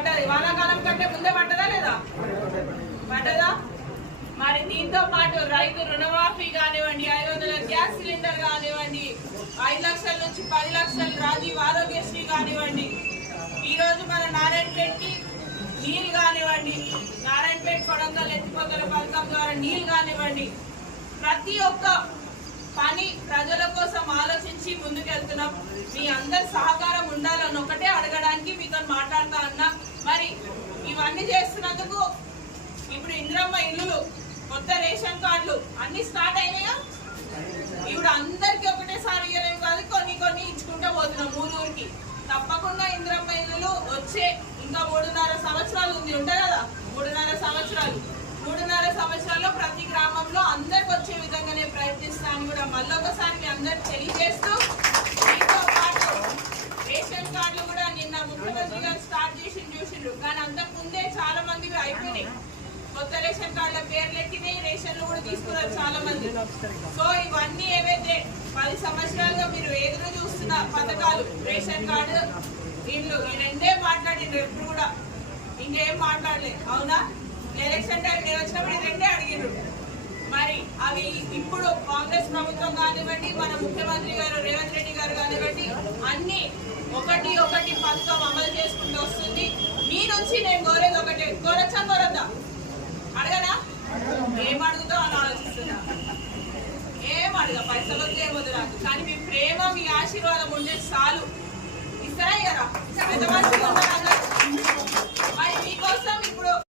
పడ్డది. వానాకాలం కంటే ముందే పడ్డదా లేదా? పడ్డదా? మరి దీంతో పాటు రైతు రుణమాఫీ కానివ్వండి, 500 గ్యాస్ సిలిండర్ కానివ్వండి, 5 లక్షల నుంచి 10 లక్షలు రాజీవ్ ఆరోగ్యశ్రీ కానివ్వండి, ఈరోజు మన నారాయణపేటకి నీళ్ళు కానివ్వండి, నారాయణపేట కొడంగల్ ఎత్తిపోతల పథకం ద్వారా నీళ్ళు కానివ్వండి, ప్రతి ఒక్క పని ప్రజల కోసం ఆలోచించి ముందుకెళ్తున్నాం. మీ అందరి సహకారం ఉండాలని ఒకటే అడగడానికి మీతో మాట్లాడుతా ఉన్నా. మరి ఇవన్నీ చేస్తున్నందుకు ఇప్పుడు ఇందిరమ్మ ఇల్లులు, కొత్త రేషన్ కార్డులు అన్ని స్టార్ట్ అయినాయా? ఇప్పుడు అందరికి ఒకటేసారి ఇవ్వలేము కాదు, కొన్ని కొన్ని ఇచ్చుకుంటూ పోతున్నాం ఊరూరికి. తప్పకుండా ఇందిరమ్మ ఇల్లులు వచ్చే ఇంకా 3.5 సంవత్సరాలు ఉంటాయి కదా, 3.5 సంవత్సరాలు. 3.5 సంవత్సరాల్లో ప్రతి గ్రామంలో అందరికి వచ్చే విధంగానే ప్రయత్నిస్తాను కూడా మళ్ళొకసారి మీ అందరికి తెలియజేస్తూ, దీంతో పాటు రేషన్ కార్డులు కూడా నిన్న ముఖ్యమంత్రి గారు స్టార్ట్ చేసి చూసిండ్రు. కానీ అంతకు ముందే చాలా మంది అయిపోయినాయి. కొత్త రేషన్ కార్డుల పేర్లు ఎక్కినాయి, రేషన్లు కూడా తీసుకున్నారు చాలా మంది. సో ఇవన్నీ ఏవైతే 10 సంవత్సరాలుగా మీరు ఎదురు చూస్తున్న పథకాలు, రేషన్ కార్డు, ఇల్లు, ఈ రెండే మాట్లాడిండ్రు. ఎప్పుడు కూడా ఇంకేం మాట్లాడలేదు, అవునా? ఎలక్షన్ టైం నేను వచ్చినప్పుడు ఈ రెండే అడిగిండ్రు. మరి అవి ఇప్పుడు కాంగ్రెస్ ప్రభుత్వం కానివ్వండి, మన ముఖ్యమంత్రి గారు రేవంత్ రెడ్డి గారు కానివ్వండి, అన్ని ఒకటి ఒకటి పథకం అమలు చేసుకుంటూ వస్తుంది. మీ నుంచి నేను కోరేది ఒకటే, కోరచ్చా కోరద్దా? అడగనా? ఏం అడుగుతావు అని ఆలోచిస్తున్నా. ఏం అడగ, పైసలు వద్దు ఏమొద్దు నాకు, కానీ మీ ప్రేమ మీ ఆశీర్వాదం ఉండే చాలు. ఇస్తారా ఇయ్యరా? పెద్ద మనుషులు ఉంటారు అందరూ.